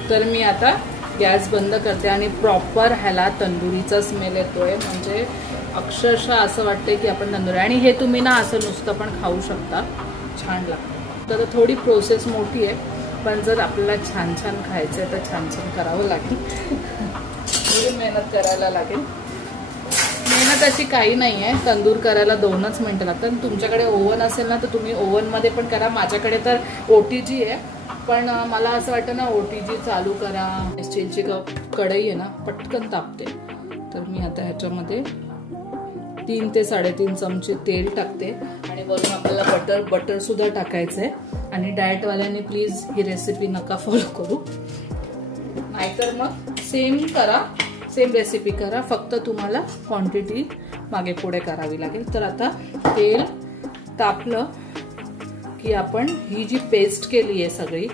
तर मी आता गॅस बंद करते आणि प्रॉपर ह्याला तंदुरीचा स्मेल येतोय, म्हणजे अक्षरशः असं वाटतंय की आपण तंदुरी. आणि हे तुम्ही ना असं नुसतं पण खाऊ शकता, छान लागतं. तर थोडी प्रोसेस मोठी आहे, पण जर आपल्याला छान छान खायचं आहे तर छान छान करावं लागेल. थोडी मेहनत करायला लागेल. मेहनत अशी काही नाही आहे, तंदूर करायला 2च मिनटं लागतात. तुमच्याकडे ओव्हन असेल ना तर तुम्ही ओव्हनमध्ये पण करा. माझ्याकडे तर OTG आहे, पण मला असं वाटतं ना OTG चालू करा. स्टीलची कढई आहे ना पटकन तापते. तर मी आता ह्याच्यामध्ये 3 ते 3.5 चमचे तेल टाकते आणि वरून आपल्याला बटर सुद्धा टाकायचं आहे. आणि डाएटवाल्यांनी प्लीज ही रेसिपी नका फॉलो करू, नाहीतर मग सेम रेसिपी करा, फक्त तुम्हाला क्वांटिटी मागे पुढे करावी लागेल. तर आता तेल तापलं की आपण ही जी पेस्ट केली आहे सगळी,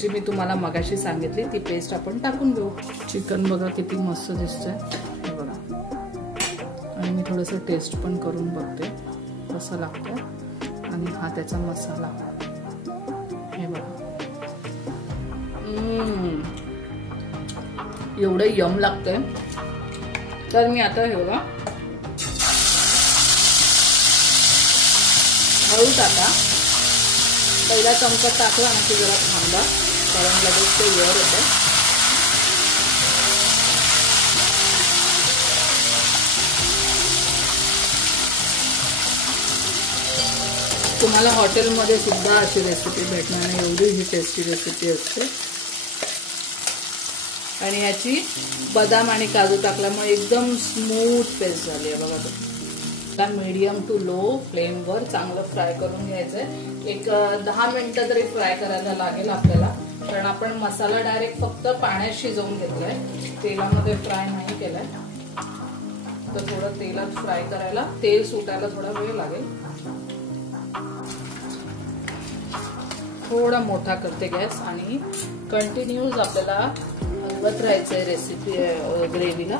जी मी तुम्हाला मगाशी सांगितली, ती पेस्ट आपण टाकून घेऊ. चिकन बघा किती मस्त दिसतंय, हे बघा. आणि मी थोडंसं टेस्ट पण करून बघते कसं लागतं. आणि हा त्याचा मसाला, हे बघा. एवढं यम लागतंय. तर मी आता हे बघा हळू टाका. पहिला चमचा टाकला ना की जरा थांबा, कारण लगेच ते वर येतं. तुम्हाला हॉटेलमध्ये सुद्धा अशी रेसिपी भेटणार नाही, एवढी ही टेस्टी रेसिपी असते. आणि ह्याची बदाम आणि काजू टाकल्यामुळे एकदम स्मूथ पेस्ट झाली आहे बघा. आता मीडियम टू लो फ्लेमवर चांगलं फ्राय करून घ्यायचंय. एक 10 मिनिटं तरी फ्राय करायला लागेल आपल्याला, कारण आपण मसाला डायरेक्ट फक्त पाण्यात शिजवून घेतलाय, तेलामध्ये फ्राय नाही केलाय. तर थोडं तेलात फ्राय करायला, तेल सुटायला थोडा वेळ लागेल. थोडा मोठा करते गॅस आणि कंटिन्यूज आपल्याला हलवत राहायचंय रेसिपी ग्रेव्हीला.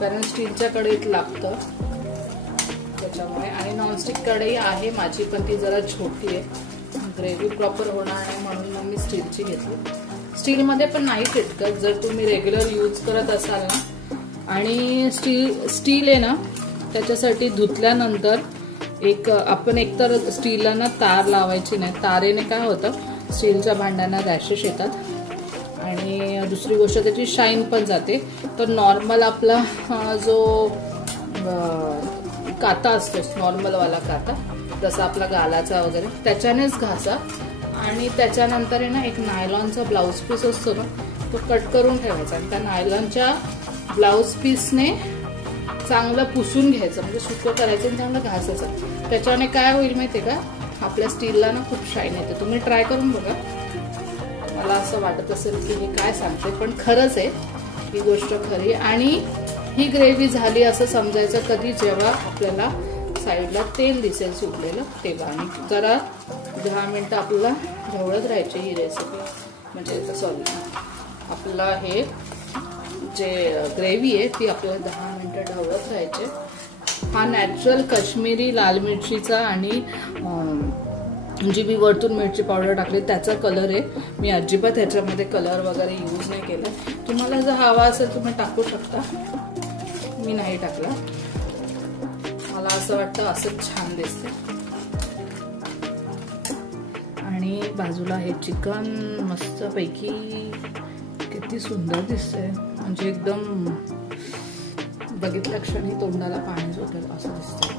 कारण स्टीलच्या कढईत लागतं त्याच्यामुळे. आणि नॉनस्टिक कढई आहे माझी, पण ती जरा छोटी आहे, ग्रेव्ही प्रॉपर होणार नाही म्हणून मग मी स्टीलची घेतली. स्टीलमध्ये पण नाही चिटकत जर तुम्ही रेग्युलर यूज करत असाल ना. आणि स्टील आहे ना, त्याच्यासाठी धुतल्यानंतर आपण एकतर स्टीलला ना तार लावायची नाही. तारेने काय होतं, स्टीलच्या भांड्यांना रॅशेस येतात. आणि दुसरी गोष्ट त्याची शाईन पण जाते. तर नॉर्मल आपला जो काता असतो, नॉर्मलवाला काता, जसा आपला गालाचा वगैरे, त्याच्यानेच घासा. आणि त्याच्यानंतर आहे ना एक नायलॉनचा ब्लाऊज पीस असतो ना, तो कट करून ठेवायचा आणि त्या नायलॉनच्या ब्लाऊज पीसने चांगलं पुसून घ्यायचं, म्हणजे सुकं करायचं आणि चांगलं घासायचं. त्याच्याने काय होईल माहितीये का, आपल्या स्टीलला ना खूप शाईन येते. तुम्ही ट्राय करून बघा. मला असं वाटत असेल की हे काय सांगते, पण खरंच आहे ही गोष्ट खरी. आणि ही ग्रेव्ही झाली असं समजायचं कधी, जेव्हा आपल्याला साईडला तेल दिसेल सुटलेलं तेव्हा. आणि जरा 10 मिनिटं आपल्याला ढवळत राहायची ही रेसिपी, म्हणजे सॉरी आपला हे जे ग्रेव्ही आहे ती आपल्याला 10 मिनिटं ढवळत राहायचे. हा नॅचरल काश्मीरी लाल मिरचीचा आणि जी मी वरतून मिरची पावडर टाकली त्याचा कलर आहे. मी अजिबात ह्याच्यामध्ये कलर वगैरे यूज नाही केला. तुम्हाला जर हवा असेल तुम्ही टाकू शकता, मी नाही टाकला. मला असं वाटतं असंच छान दिसते. आणि बाजूला हे चिकन मस्तपैकी किती सुंदर दिसतंय, म्हणजे एकदम बघितल्या क्षणी तोंडाला पाणी सुटेल असं दिसतंय.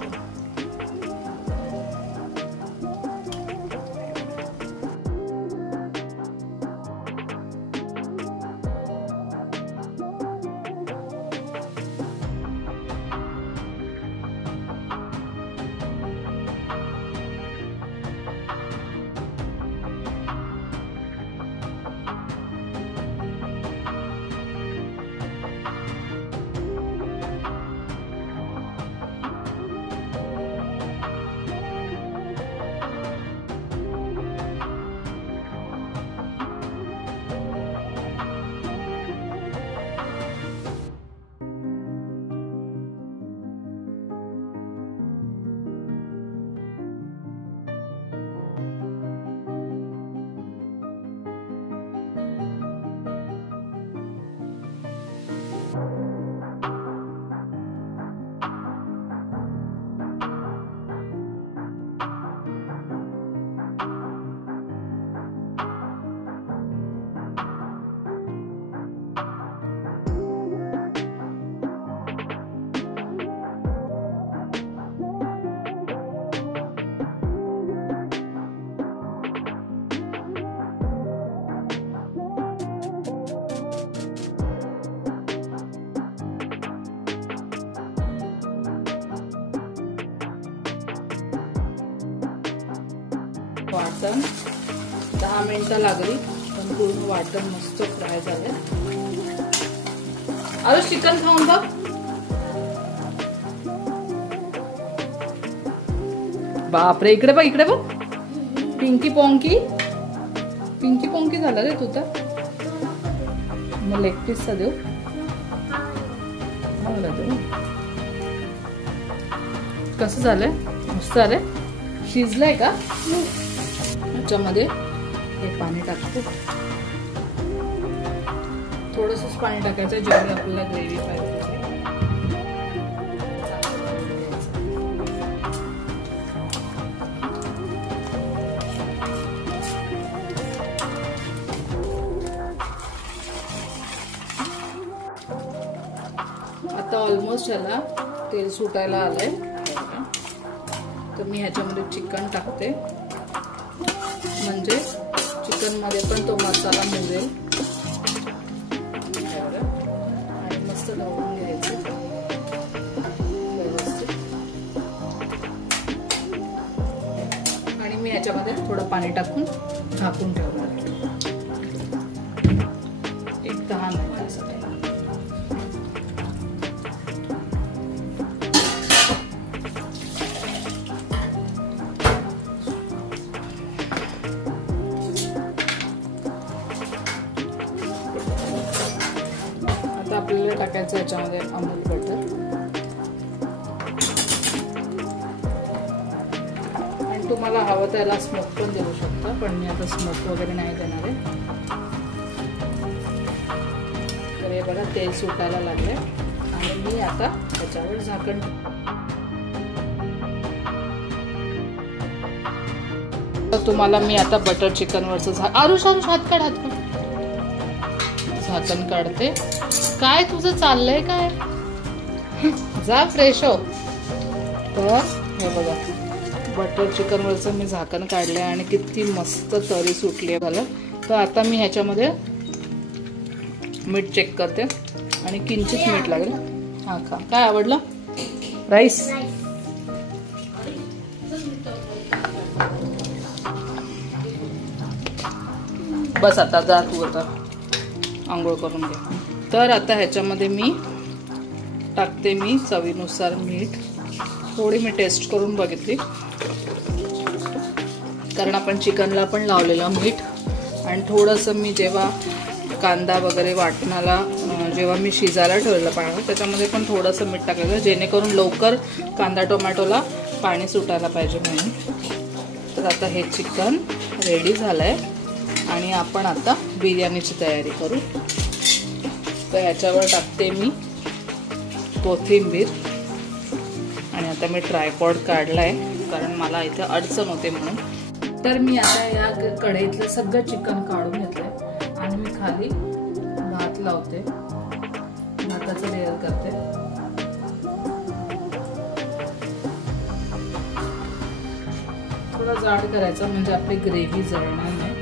वाटण 10 मिनिटं लागली पण पूर्ण वाटण मस्त फ्राय झाले. अरे चिकन खाऊन बघ. बापरे, इकडे बघ इकडे बघ. पिंकी पोंकी झाला रे तू तर. मग लेग पीस देऊ. कसं झालंय? मस्त झालंय. शिजलंय का? याच्यामध्ये हे पाणी टाकतो. थोडंसंच पाणी टाकायचं जेवढी आपल्याला ग्रेव्ही पाहिजे. आता ऑलमोस्ट याला तेल सुटायला आलंय. तर मी ह्याच्यामध्ये चिकन टाकते म्हणजे चिकन मध्ये पण तो मसाला मुरेल. आणि मस्त ढवळून घ्यायचं व्यवस्थित. आणि मी ह्याच्यामध्ये थोडं पाणी टाकून झाकून ठेवणार आहे 10 मिनिटांसाठी. आपल्याला टाकायचं याच्यामध्ये अमूल बटर. आणि तुम्हाला हवं तर याला स्मोक पण देऊ शकता पण मी आता स्मोक वगैरे नाही देणार आहे. तर हे बघा तेल सुटायला लागले आणि मी आता त्याच्यावर झाकण. तर तुम्हाला मी आता बटर चिकन वरचं आरुष हात काढ झाकण काढते. काय तुझं चाललंय काय? जा फ्रेश हो. तर हे बघा बटर चिकन वरचं मी झाकण काढलंय आणि किती मस्त तरी सुटली झालं. तर आता मी ह्याच्यामध्ये मीठ चेक करते आणि किंचित मीठ लागेल. हा खा. काय आवडलं? राईस. बस आता जा तू आता आंघोळ करून घे. तर आता ह्याच्यामध्ये मी टाकते चवीनुसार मीठ. थोडी मी टेस्ट करून बघितली कारण आपण चिकनला पण लावलेलं मीठ. आणि थोडंसं मी जेव्हा कांदा वगैरे वाटणाला जेव्हा मी शिजायला ठेवलेलं पाणी त्याच्यामध्ये पण थोडंसं मीठ टाकलेलं जेणेकरून लवकर कांदा टोमॅटोला पाणी सुटायला पाहिजे म्हणून. तर आता हे चिकन रेडी झालंय आणि आपण आता बिर्याणीची तयारी करू. तर ह्याच्यावर टाकते मी कोथिंबीर. आणि आता मी ट्रायपॉड काढलाय कारण मला इथे अडचण होते म्हणून. तर मी आता या कढईतलं सगळं चिकन काढून घेतलंय आणि मी खाली भात लावते. भाताचं लेयर करते. थोडा जाड करायचा म्हणजे आपली ग्रेव्ही जळणार नाही.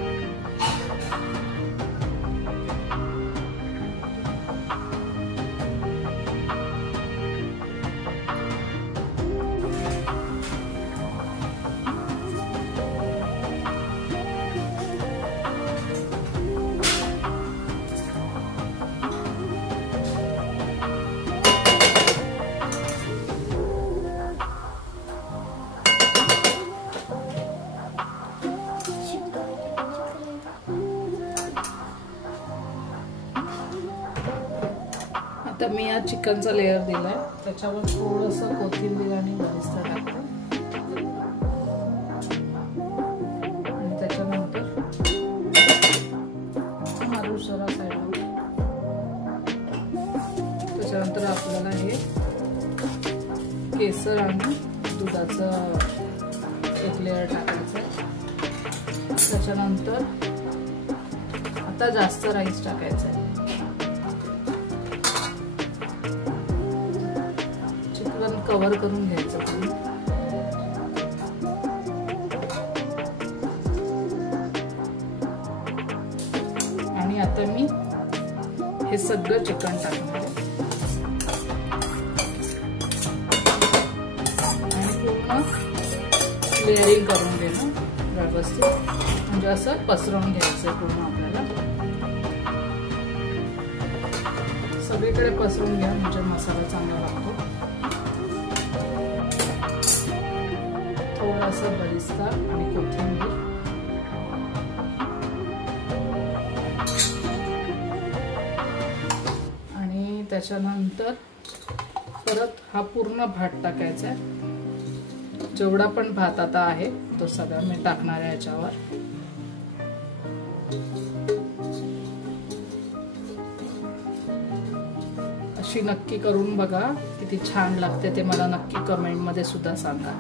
आता मी या चिकनचा लेयर दिलाय त्याच्यावर थोडंसं कोथिंबीर आणि बरिस्ता टाकते. आणि त्याच्यानंतर आलू जरा साईडला. त्याच्यानंतर आपल्याला हे केसर आणि दुधाचं एक लेयर टाकायचं आहे. त्याच्यानंतर आता जास्त राईस टाकायचं आहे. कव्हर करून घ्यायचं. आणि आता मी हे सगळं चिकन टाकणार आणि पूर्ण लेअरिंग करून घेणं व्यवस्थित, म्हणजे असं पसरवून घ्यायचं पूर्ण आपल्याला. सगळीकडे पसरवून घ्या म्हणजे मसाला चांगला लागतो. थोडासा बरिस्ता आणि कोथिंबीर. आणि त्याच्यानंतर परत हा पूर्ण भात टाकायचा आहे. जेवढा पण भात आता आहे तो सगळा मी टाकणार आहे याच्यावर. अशी नक्की करून बघा, किती छान लागते ते मला नक्की कमेंट मध्ये सुद्धा सांगा.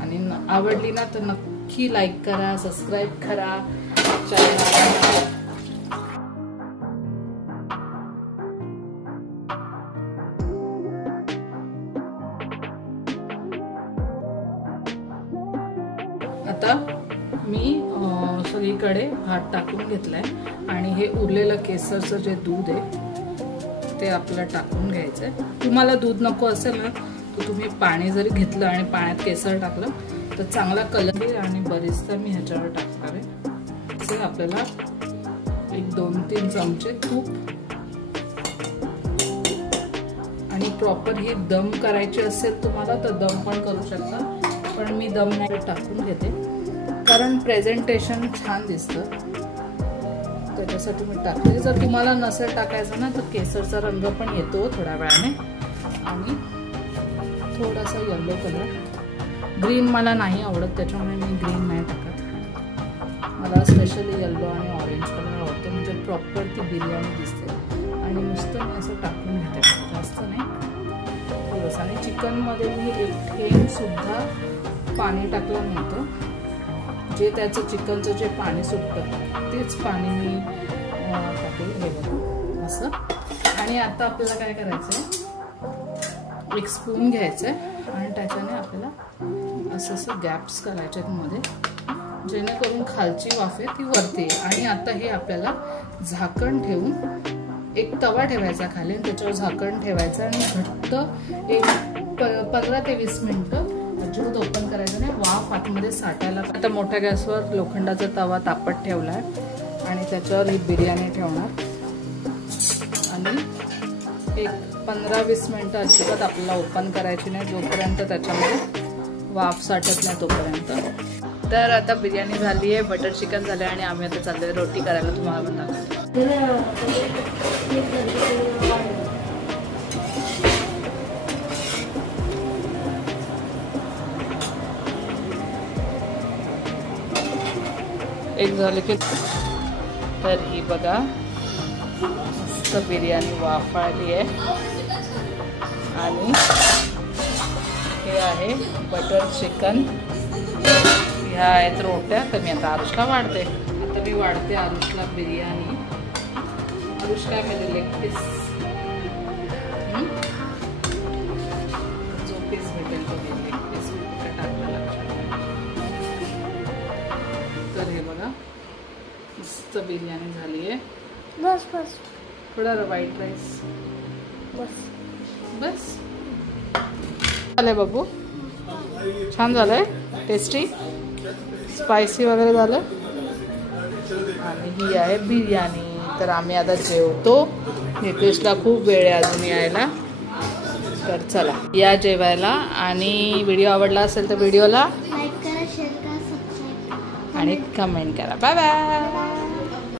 आणि आवडली ना तर नक्की लाईक करा, सबस्क्राईब करा चॅनलला. आता मी सगळीकडे भात टाकून घेतलाय आणि हे उरलेलं केसरचं जे दूध आहे ते आपल्याला टाकून घ्यायचंय. तुम्हाला दूध नको असेल ना तर तुम्ही पाणी जरी घेतलं आणि पाण्यात केसर टाकलं तर चांगला कलर येईल. आणि बरिस्ता मी ह्याच्यावर टाकणार आहे. असे आपल्याला 1-2-3 चमचे तूप. आणि प्रॉपर ही दम करायची असेल तुम्हाला तर दम पण करू शकता, पण मी दम नाही टाकून घेते कारण प्रेझेंटेशन छान दिसतं, त्याच्यासाठी मी टाकते. जर तुम्हाला नसेल टाकायचं ना तर केसरचा रंग पण येतो थोड्या वेळाने. आणि थोडासा येलो कलर. ग्रीन मला नाही आवडत त्याच्यामुळे मी ग्रीन नाही टाकत. मला स्पेशली येलो आणि ऑरेंज कलर आवडतो, म्हणजे प्रॉपर ती बिर्याणी दिसते. आणि नुसतं मी असं टाकून घेते, जास्त नाही, थोडंसं. आणि चिकनमध्ये मी 1 थेंब सुद्धा पाणी टाकलं नव्हतं. जे त्याचं चिकनचं जे पाणी सुटतं तेच पाणी मी टाकलं. हे बघा असं. आणि आता आपल्याला काय करायचं आहे, 1 स्पून घ्यायचं आहे आणि त्याच्याने आपल्याला असं असं गॅप्स करायचे आहेत मध्ये, जेणेकरून खालची वाफ आहे ती वरती येईल. आणि आता हे आपल्याला झाकण ठेवून 1 तवा ठेवायचा खाली आणि त्याच्यावर झाकण ठेवायचं आणि घट्ट 15 ते 20 मिनिटं अजिबात ओपन करायचं नाही, वाफ आतमध्ये साठायला. आता मोठ्या गॅसवर लोखंडाचा तवा तापत ठेवलाय आणि त्याच्यावर ही बिर्याणी ठेवणार. आणि 15-20 मिनिटं अजिबात आपल्याला ओपन करायची नाही, जोपर्यंत त्याच्यामध्ये वाफ साठत नाही तोपर्यंत. तर आता बिर्याणी झाली आहे, बटर चिकन झालं आहे आणि आम्ही आता चाललोय रोटी करायला. तुम्हाला पण दाखवते. एक झाले की तर ही बघा मस्त बिर्याणी वाफाळली आहे. आणि हे आहे बटर चिकन. ह्या आहेत रोट्या. तर मी आता आरुषला वाढते. आता मी वाढते आरुषला बिर्याणी. आरुष काय पाहिजे, लेग पीस. जो पीस भेटेल तो लेग पीस टाकला लागतो. तर हे बघा मस्त बिर्याणी झाली आहे. बस बस थोडा व्हाईट राईस. बस बस झालंय बाबू. छान झालंय, टेस्टी, स्पायसी वगैरे झालं. आणि ही आहे बिर्याणी. तर आम्ही आता जेवतो. नितेशला खूप वेळ आहे अजून यायला. तर चला या जेवायला. आणि व्हिडिओ आवडला असेल तर व्हिडिओला लाईक करा, शेअर करा, सबस्क्राईब करा आणि कमेंट करा. Bye bye.